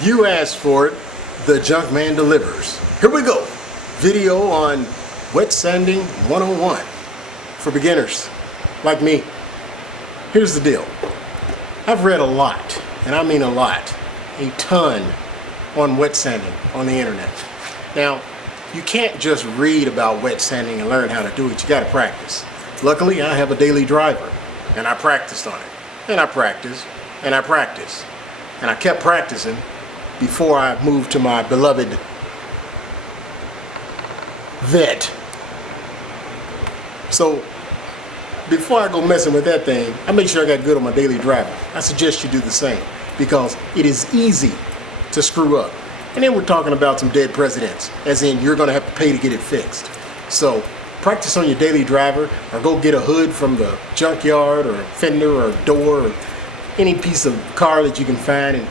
You asked for it, the Junkman delivers. Here we go. Video on wet sanding 101 for beginners like me. Here's the deal. I've read a lot, and I mean a lot, a ton on wet sanding on the internet. Now, you can't just read about wet sanding and learn how to do it. You gotta practice. Luckily, I have a daily driver, and I practiced on it. And I practiced, and I practiced. And I kept practicing before I moved to my beloved vet. So before I go messing with that thing, I make sure I got good on my daily driver. I suggest you do the same because it is easy to screw up. And then we're talking about some dead presidents, as in you're gonna have to pay to get it fixed. So practice on your daily driver, or go get a hood from the junkyard, or a fender, or a door, or any piece of car that you can find, and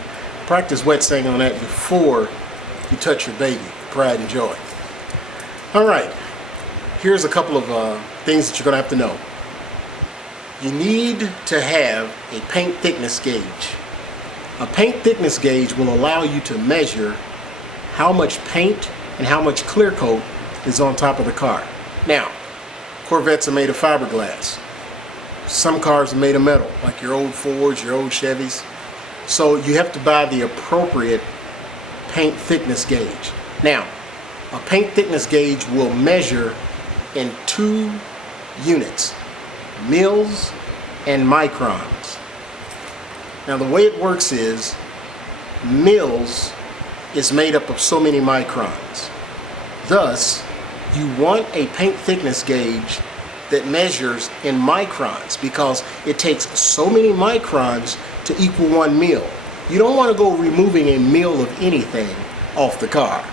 practice wet sanding on that before you touch your baby. Pride and joy. All right, here's a couple of things that you're gonna have to know. You need to have a paint thickness gauge. A paint thickness gauge will allow you to measure how much paint and how much clear coat is on top of the car. Now, Corvettes are made of fiberglass. Some cars are made of metal, like your old Fords, your old Chevys. So you have to buy the appropriate paint thickness gauge. Now, a paint thickness gauge will measure in 2 units, mils and microns. Now the way it works is, mils is made up of so many microns. Thus, you want a paint thickness gauge that measures in microns because it takes so many microns to equal 1 mil. You don't want to go removing a mil of anything off the car.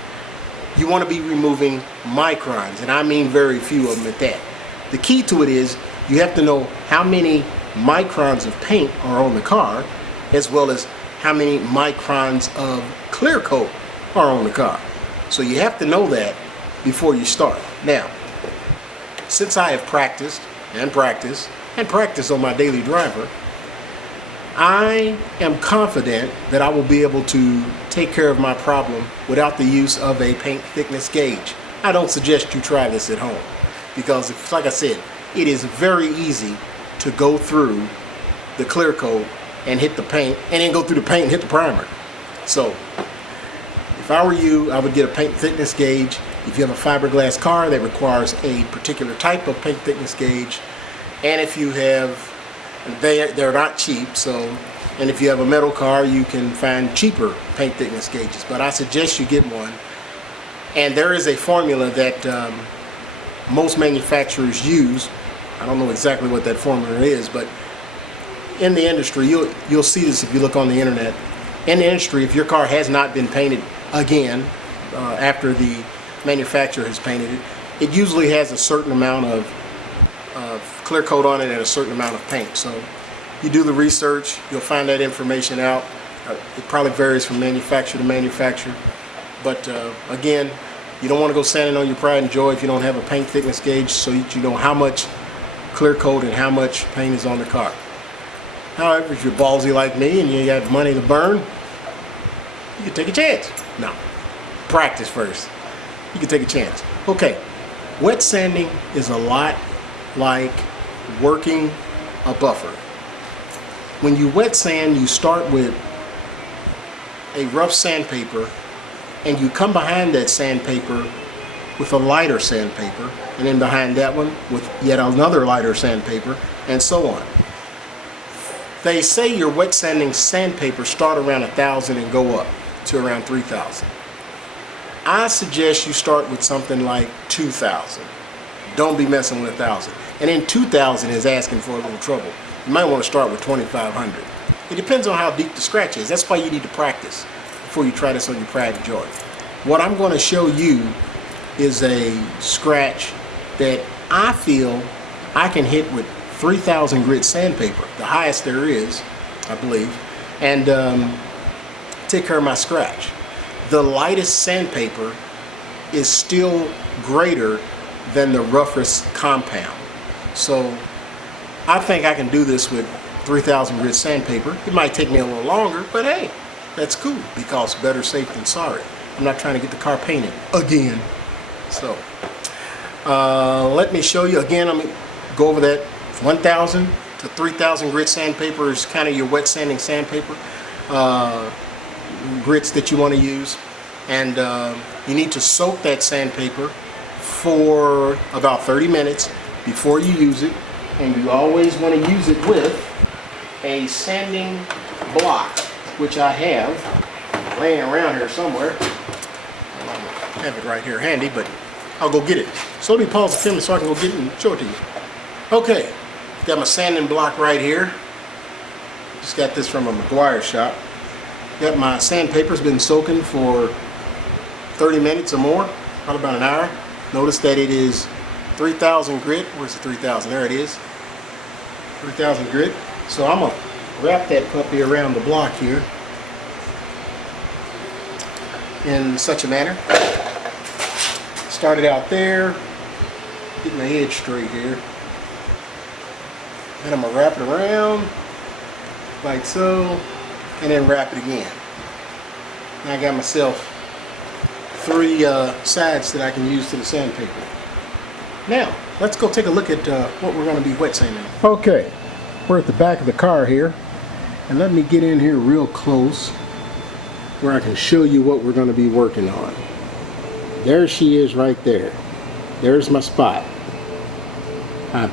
You want to be removing microns, and I mean very few of them at that. The key to it is you have to know how many microns of paint are on the car, as well as how many microns of clear coat are on the car. So you have to know that before you start. Now, since I have practiced and practiced and practiced on my daily driver, I am confident that I will be able to take care of my problem without the use of a paint thickness gauge. I don't suggest you try this at home because, like I said, it is very easy to go through the clear coat and hit the paint, and then go through the paint and hit the primer. So if I were you, I would get a paint thickness gauge. If you have a fiberglass car, that requires a particular type of paint thickness gauge. And if you have, they're not cheap, so, and if you have a metal car, you can find cheaper paint thickness gauges. But I suggest you get one. And there is a formula that most manufacturers use. I don't know exactly what that formula is, but in the industry, you'll see this if you look on the internet. In the industry, if your car has not been painted again after the manufacturer has painted it, it usually has a certain amount of clear coat on it and a certain amount of paint. So you do the research, you'll find that information out. It probably varies from manufacturer to manufacturer, but again, you don't want to go sanding on your pride and joy if you don't have a paint thickness gauge, so that you know how much clear coat and how much paint is on the car. However, if you're ballsy like me and you got money to burn, you can take a chance. No, practice first. You can take a chance. Okay, wet sanding is a lot like working a buffer. When you wet sand, you start with a rough sandpaper, and you come behind that sandpaper with a lighter sandpaper, and then behind that one with yet another lighter sandpaper, and so on. They say your wet sanding sandpaper start around 1,000 and go up to around 3,000. I suggest you start with something like 2,000. Don't be messing with 1,000. And then 2,000 is asking for a little trouble. You might want to start with 2,500. It depends on how deep the scratch is. That's why you need to practice before you try this on your pride and joy. What I'm going to show you is a scratch that I feel I can hit with 3,000 grit sandpaper, the highest there is, I believe, and take care of my scratch. The lightest sandpaper is still greater than the roughest compound. So I think I can do this with 3,000 grit sandpaper. It might take me a little longer, but hey, that's cool, because better safe than sorry. I'm not trying to get the car painted again. So let me show you again. I'm going to go over that 1,000 to 3,000 grit sandpaper is kind of your wet sanding sandpaper grits that you want to use. And you need to soak that sandpaper for about 30 minutes before you use it. And you always want to use it with a sanding block, which I have laying around here somewhere. I have it right here handy, but I'll go get it. So let me pause the film so I can go get it and show it to you. Okay, got my sanding block right here. Just got this from a McGuire shop. Got my sandpaper, has been soaking for 30 minutes or more, probably about an hour. Notice that it is 3,000 grit. Where's the 3,000? There it is. 3,000 grit. So I'm going to wrap that puppy around the block here in such a manner. Started out there, get my head straight here. Then I'm going to wrap it around like so, and then wrap it again. Now I got myself 3 sides that I can use to the sandpaper. Now, let's go take a look at what we're going to be wet sanding. Okay, we're at the back of the car here, and let me get in here real close where I can show you what we're going to be working on. There she is right there. There's my spot. I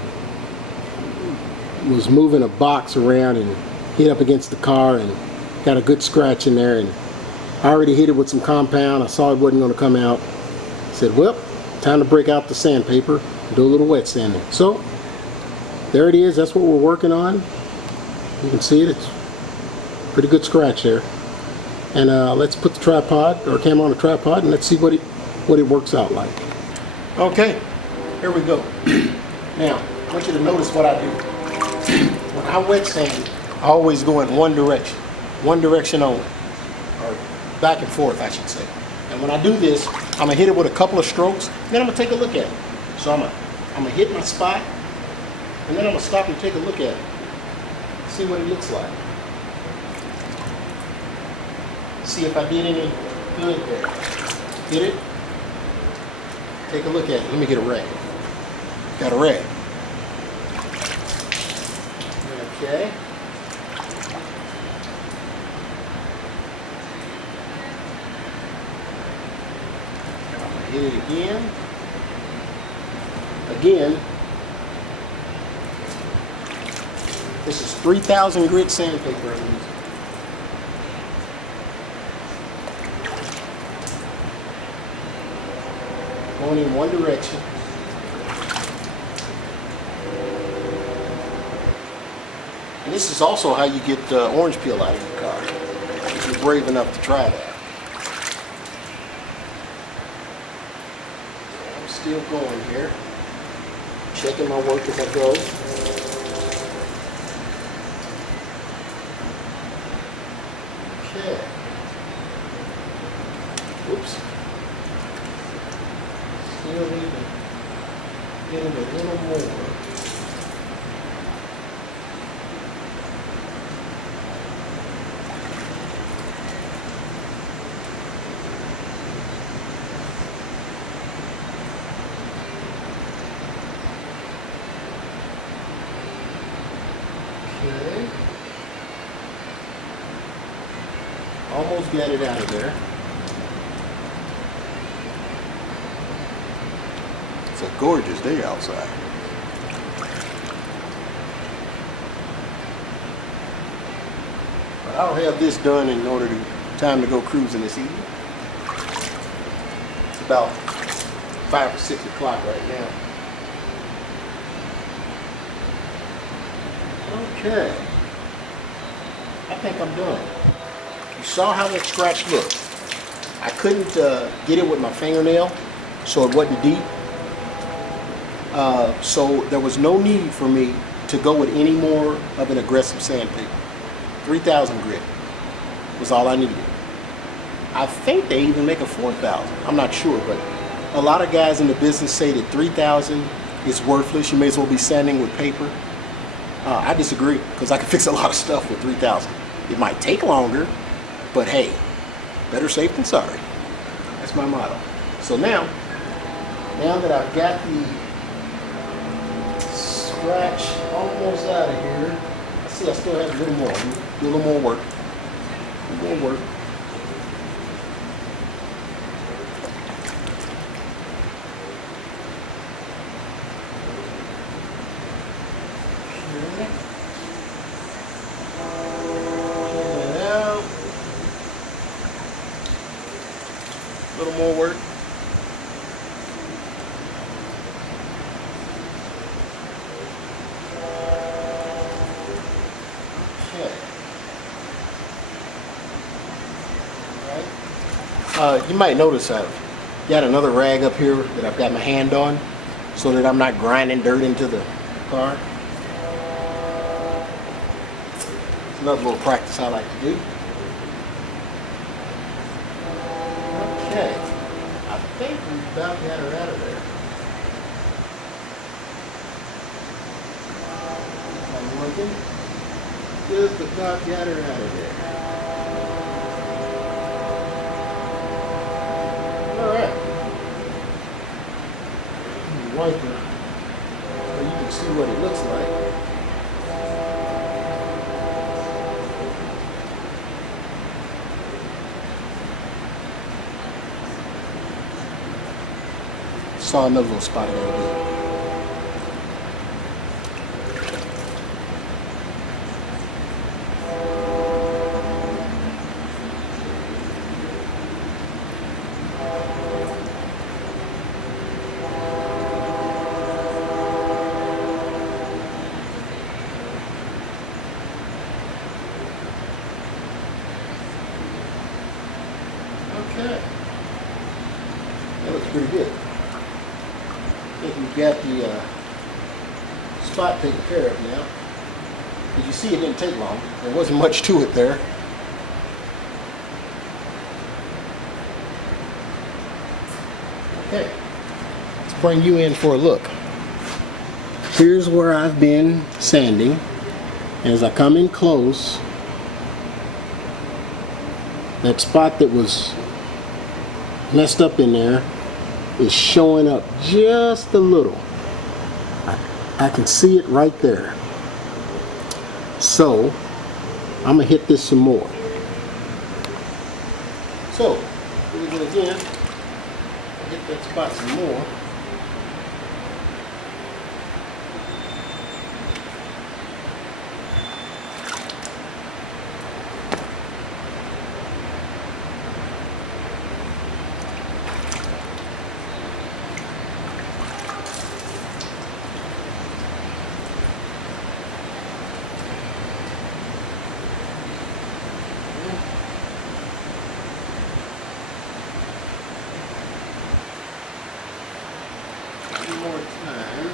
was moving a box around and hit up against the car and got a good scratch in there, and I already hit it with some compound. I saw it wasn't going to come out. I said, well, time to break out the sandpaper and do a little wet sanding. So there it is. That's what we're working on. You can see it. It's a pretty good scratch there. And let's put the tripod or camera on the tripod and let's see what it works out like. Okay, here we go. Now, I want you to notice what I do. When I wet sand, I always go in one direction only, or back and forth, I should say. And when I do this, I'm gonna hit it with a couple of strokes, then I'm gonna take a look at it. So I'm gonna hit my spot, and then I'm gonna stop and take a look at it, see what it looks like. See if I did any good there. Hit it. Take a look at it. Let me get a rag. Got a rag. Okay. Hit it again. Again. This is 3,000 grit sandpaper I'm using. Going in one direction. And this is also how you get orange peel out of your car, if you're brave enough to try that. I'm still going here, checking my work as I go. Okay. Oops. Still need to get it a little more. Okay. Almost got it out of there. It's a gorgeous day outside. But I'll have this done in order to time to go cruising this evening. It's about 5 or 6 o'clock right now. Okay. I think I'm done. You saw how that scratch looked. I couldn't get it with my fingernail, so it wasn't deep. So there was no need for me to go with any more of an aggressive sandpaper. 3,000 grit was all I needed. I think they even make a 4,000. I'm not sure, but a lot of guys in the business say that 3,000 is worthless. You may as well be sanding with paper. I disagree, because I can fix a lot of stuff with 3,000. It might take longer, But hey, better safe than sorry. That's my motto. So now that I've got the scratch almost out of here, I see I still have a little more. Do a little more work. A little more work. A little more work. Okay. All right. You might notice I've got another rag up here that I've got my hand on so that I'm not grinding dirt into the car. It's another little practice I like to do. Okay, I think we've about got her out of there. I'm looking. Just about got her out of there. Alright. Wipe her so you can see what it looks like. Saw another little spot there. Okay. That looks pretty good. I think we've got the spot taken care of now. As you see, it didn't take long. There wasn't much to it there. Okay, let's bring you in for a look. Here's where I've been sanding. As I come in close, that spot that was messed up in there is showing up just a little. I can see it right there. So I'm gonna hit this some more. So here we go again. I'll hit that spot some more. One more time.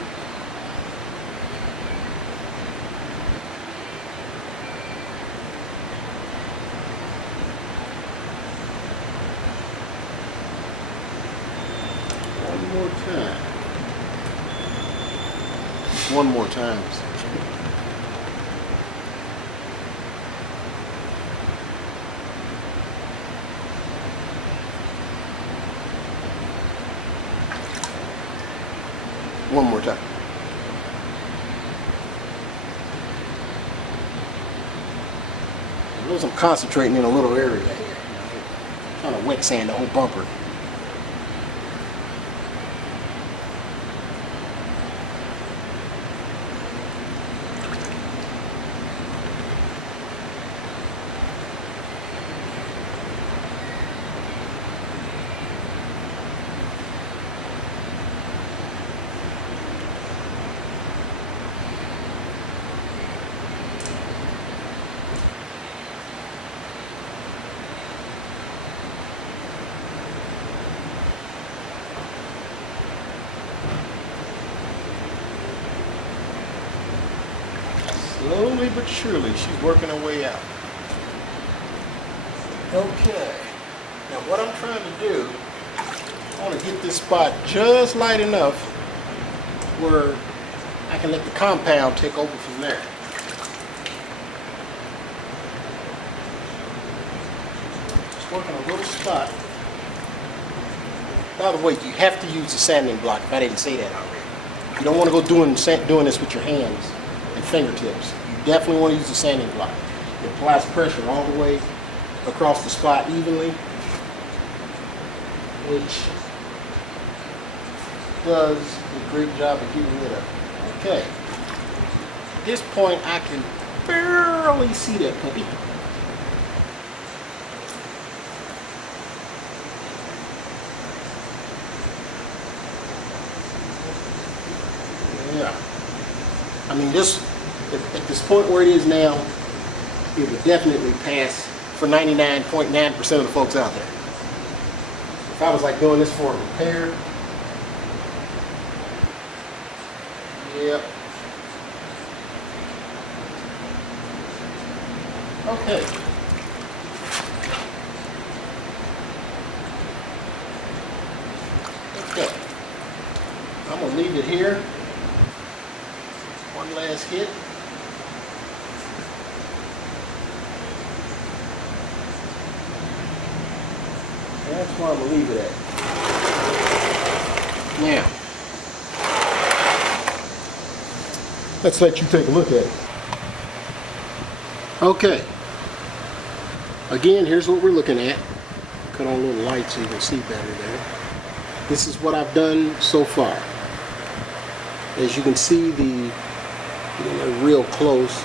One more time. One more time. One more time. Notice I'm concentrating in a little area here. Trying to wet sand the whole bumper. Slowly but surely, she's working her way out. Okay. Now what I'm trying to do, I want to get this spot just light enough where I can let the compound take over from there. working a little spot. By the way, you have to use the sanding block if I didn't say that already. You don't want to go doing this with your hands and fingertips. You definitely want to use the sanding block. It applies pressure all the way across the spot evenly, which does a great job of getting rid of it. Okay. At this point, I can barely see that puppy. Yeah. I mean, this, at this point where it is now, it would definitely pass for 99.9% of the folks out there. If I was like doing this for a repair, yep. Okay. Okay. I'm gonna leave it here. One last hit. That's where I'm gonna leave it at. Now, let's let you take a look at it. Okay. Again, here's what we're looking at. Cut on a little light so you can see better there. This is what I've done so far. As you can see, getting there real close,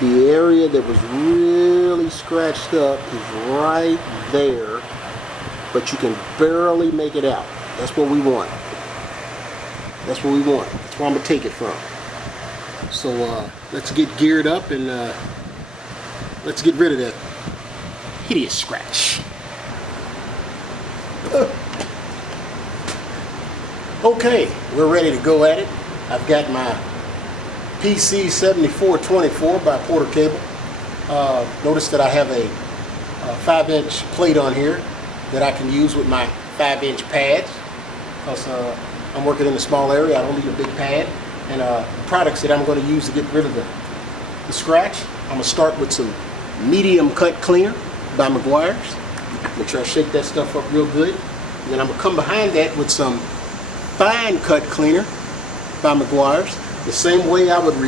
the area that was really scratched up is right there, but you can barely make it out. That's what we want. That's what we want. That's where I'm gonna take it from. So let's get geared up and let's get rid of that hideous scratch. Okay, we're ready to go at it. I've got my PC 7424 by Porter Cable. Notice that I have a 5-inch plate on here that I can use with my 5-inch pads, because I'm working in a small area. I don't need a big pad. And the products that I'm going to use to get rid of the scratch, I'm going to start with some medium cut cleaner by Meguiar's. Make sure I shake that stuff up real good. And then I'm going to come behind that with some fine cut cleaner by Meguiar's. The same way I would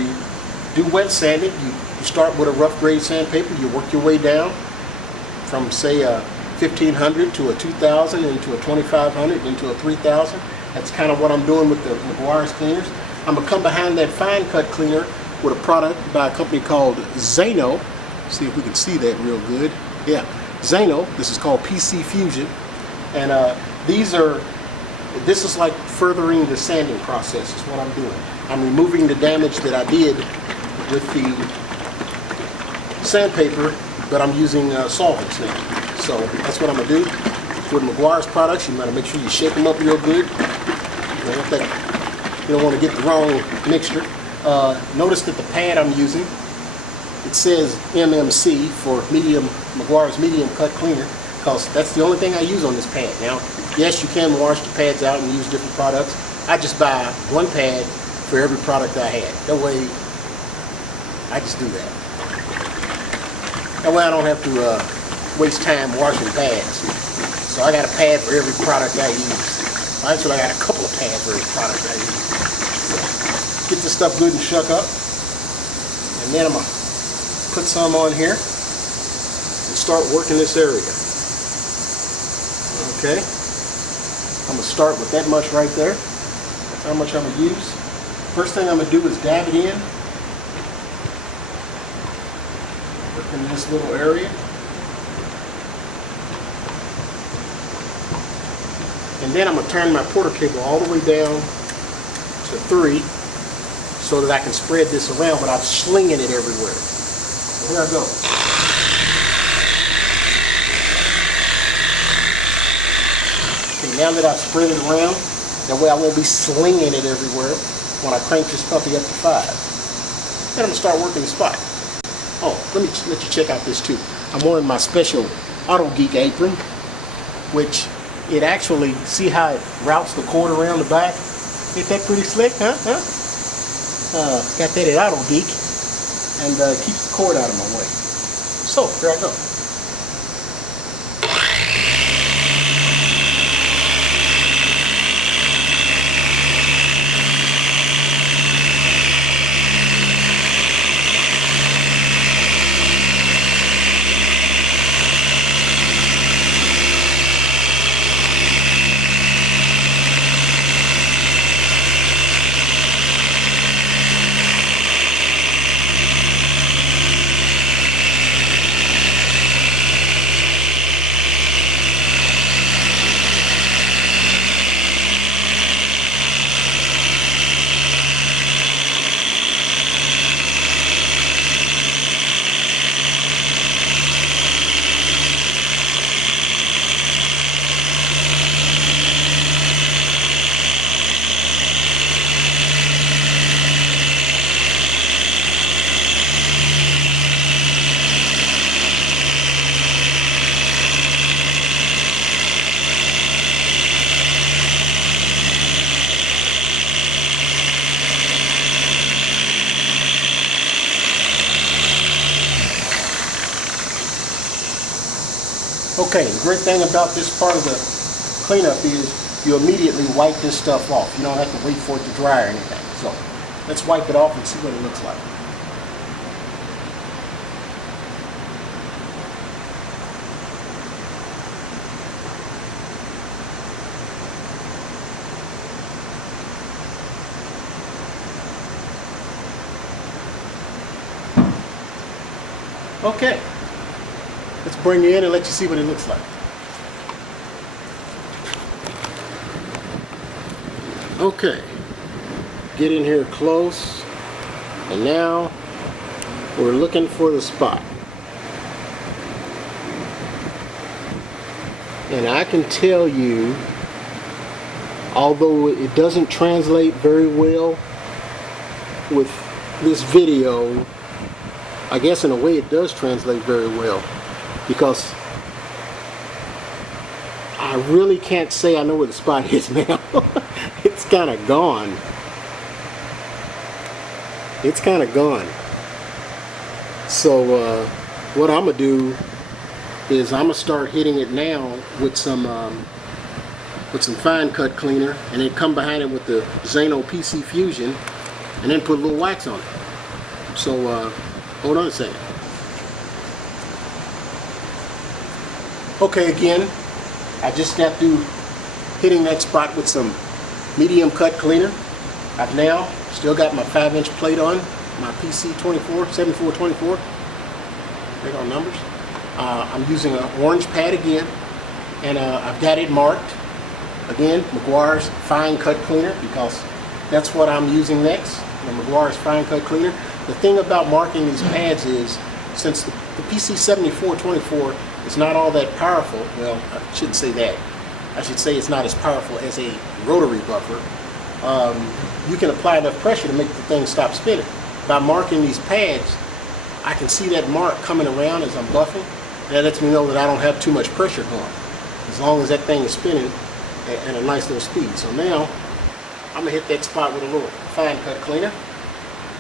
do wet sanding. You start with a rough grade sandpaper, you work your way down from say a 1500 to a 2000 into a 2500 into a 3000. That's kind of what I'm doing with the Meguiar's cleaners. I'm going to come behind that fine cut cleaner with a product by a company called Zano. See if we can see that real good. Yeah, Zano. This is called PC Fusion. And this is like furthering the sanding process is what I'm doing. I'm removing the damage that I did with the sandpaper, but I'm using solvents now. So that's what I'm going to do. With Meguiar's products, you got to make sure you shake them up real good. You don't want to get the wrong mixture. Notice that the pad I'm using, it says MMC for Meguiar's medium cut cleaner, because that's the only thing I use on this pad. Now, yes, you can wash the pads out and use different products. I just buy one pad for every product I had. That way, I just do that. That way I don't have to waste time washing pads. So I got a pad for every product I use. Actually, I got a couple of pads for every product I use. So, get this stuff good and shuck up. And then I'm going to put some on here and start working this area. Okay. I'm going to start with that much right there. That's how much I'm going to use. First thing I'm going to do is dab it in. Work in this little area. And then I'm going to turn my Porter cable all the way down to 3 so that I can spread this around without slinging it everywhere. So here I go. Okay, now that I've spread it around, that way I won't be slinging it everywhere when I crank this puppy up to 5. Then I'm going to start working the spot. Oh, let you check out this too. I'm wearing my special Auto Geek apron, which it actually, see how it routes the cord around the back? Ain't that pretty slick, huh? Got that at Auto Geek, and keeps the cord out of my way. So, here I go. Okay, the great thing about this part of the cleanup is you immediately wipe this stuff off. You don't have to wait for it to dry or anything. So let's wipe it off and see what it looks like. Okay, let's bring you in and let you see what it looks like. Okay, get in here close, and now we're looking for the spot. And I can tell you, although it doesn't translate very well with this video, I guess in a way it does translate very well, because I really can't say I know where the spot is now. It's kind of gone. It's kind of gone. So what I'm gonna do is I'm gonna start hitting it now with some fine cut cleaner, and then come behind it with the Zano PC Fusion, and then put a little wax on it. So hold on a second. Okay, again, I just got through hitting that spot with some medium cut cleaner. I've now still got my 5-inch plate on, my PC 7424. Big on numbers. I'm using an orange pad again, and I've got it marked. Again, Meguiar's fine cut cleaner, because that's what I'm using next, the Meguiar's fine cut cleaner. The thing about marking these pads is, since the PC 7424 is not all that powerful, well, I shouldn't say that. I should say it's not as powerful as a rotary buffer. You can apply enough pressure to make the thing stop spinning. By marking these pads, I can see that mark coming around as I'm buffing. That lets me know that I don't have too much pressure going, as long as that thing is spinning at a nice little speed. So now, I'm gonna hit that spot with a little fine cut cleaner.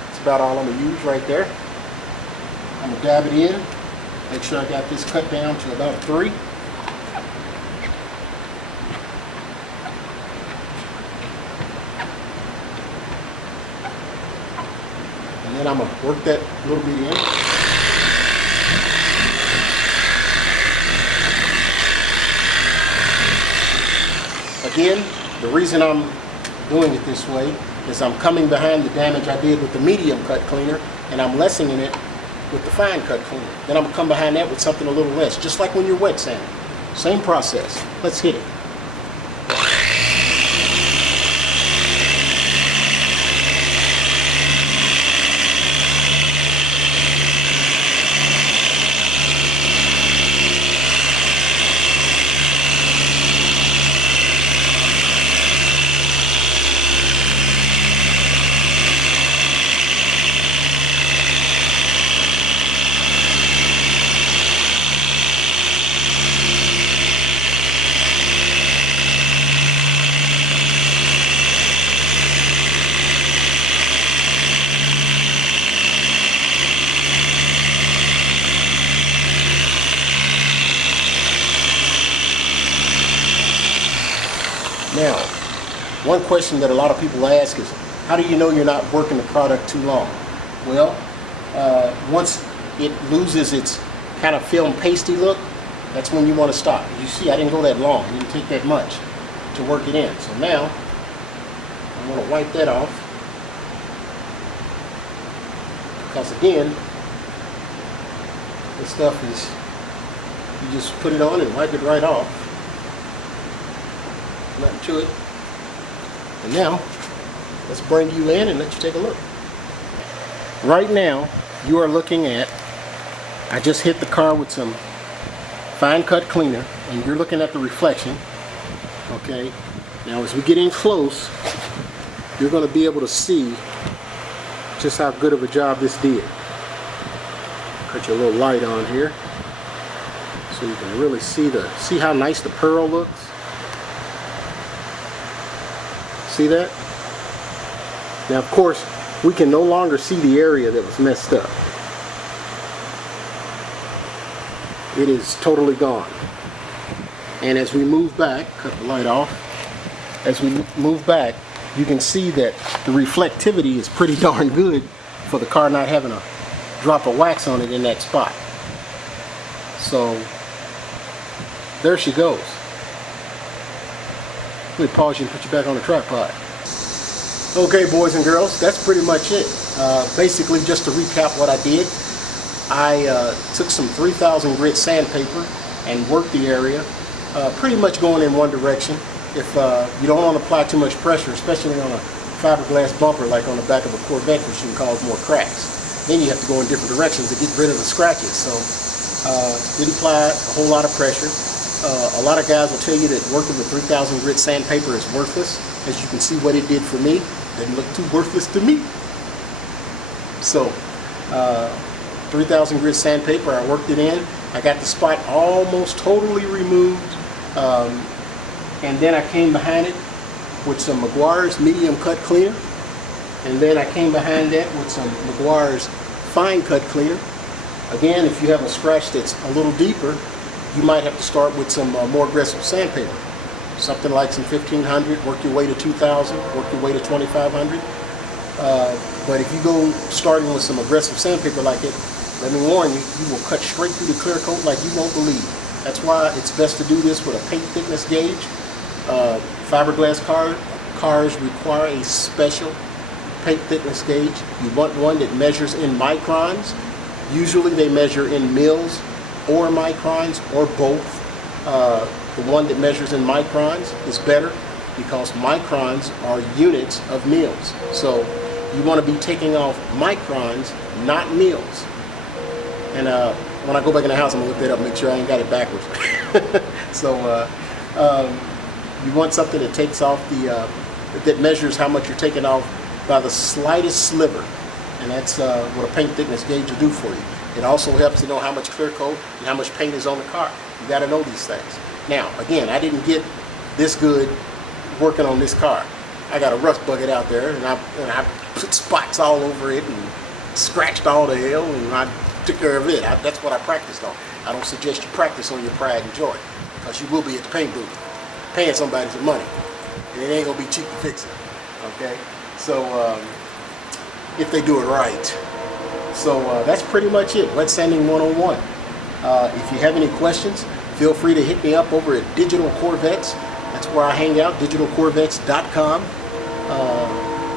That's about all I'm gonna use right there. I'm gonna dab it in, make sure I got this cut down to about a 3. And then I'm going to work that a little bit in. Again, the reason I'm doing it this way is I'm coming behind the damage I did with the medium cut cleaner, and I'm lessening it with the fine cut cleaner. Then I'm going to come behind that with something a little less, just like when you're wet sanding. Same process. Let's hit it. Now, one question that a lot of people ask is, how do you know you're not working the product too long? Well, once it loses its kind of film pasty look, that's when you want to stop. You see, I didn't go that long. I didn't take that much to work it in. So now, I'm going to wipe that off. Because again, this stuff is, you just put it on and wipe it right off. Nothing to it. And now, let's bring you in and let you take a look. Right now, you are looking at, I just hit the car with some fine cut cleaner, and you're looking at the reflection. Okay, now as we get in close, you're going to be able to see just how good of a job this did. Put your little light on here so you can really see how nice the pearl looks. See that? Now, of course, we can no longer see the area that was messed up. It is totally gone. And as we move back, cut the light off, as we move back, you can see that the reflectivity is pretty darn good for the car not having a drop of wax on it in that spot. So there she goes. Let me pause you and put you back on the tripod. Okay, boys and girls, that's pretty much it. Basically, just to recap what I did, I took some 3000 grit sandpaper and worked the area, pretty much going in one direction. If you don't want to apply too much pressure, especially on a fiberglass bumper like on the back of a Corvette, which can cause more cracks, then you have to go in different directions to get rid of the scratches. So didn't apply a whole lot of pressure. A lot of guys will tell you that working with 3000 grit sandpaper is worthless. As you can see what it did for me, didn't look too worthless to me. So 3000 grit sandpaper, I worked it in. I got the spot almost totally removed. And then I came behind it with some Meguiar's medium cut cleaner. And then I came behind that with some Meguiar's fine cut cleaner. Again, if you have a scratch that's a little deeper, you might have to start with some more aggressive sandpaper. Something like some 1500, work your way to 2000, work your way to 2500. But if you go starting with some aggressive sandpaper like it, let me warn you, you will cut straight through the clear coat like you won't believe. That's why it's best to do this with a paint thickness gauge. Fiberglass cars require a special paint thickness gauge. You want one that measures in microns. Usually they measure in mils or microns or both. The one that measures in microns is better because microns are units of mils. So you want to be taking off microns, not mils. And when I go back in the house, I'm going to look that up and make sure I ain't got it backwards. So you want something that takes off that measures how much you're taking off by the slightest sliver. And that's what a paint thickness gauge will do for you. It also helps to know how much clear coat and how much paint is on the car. You got to know these things. Now, again, I didn't get this good working on this car. I got a rust bucket out there, and I put spots all over it and scratched all the hell, and I took care of it. That's what I practiced on. I don't suggest you practice on your pride and joy, because you will be at the paint booth paying somebody some money, and it ain't gonna be cheap to fix it. Okay, so if they do it right. So that's pretty much it. Wet Sanding 101. If you have any questions, feel free to hit me up over at Digital Corvettes. That's where I hang out, digitalcorvettes.com.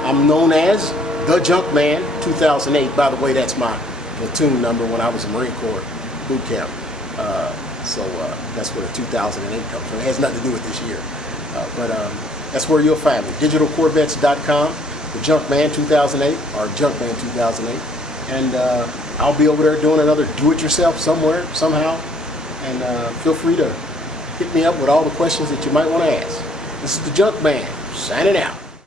I'm known as the Junkman 2008. By the way, that's my platoon number when I was in Marine Corps boot camp. So that's where the 2008 comes from. It has nothing to do with this year. But that's where you'll find me, digitalcorvettes.com, the Junkman 2008, or Junkman 2008. And I'll be over there doing another do-it-yourself somewhere, somehow. And feel free to hit me up with all the questions that you might want to ask. This is the Junkman, signing out.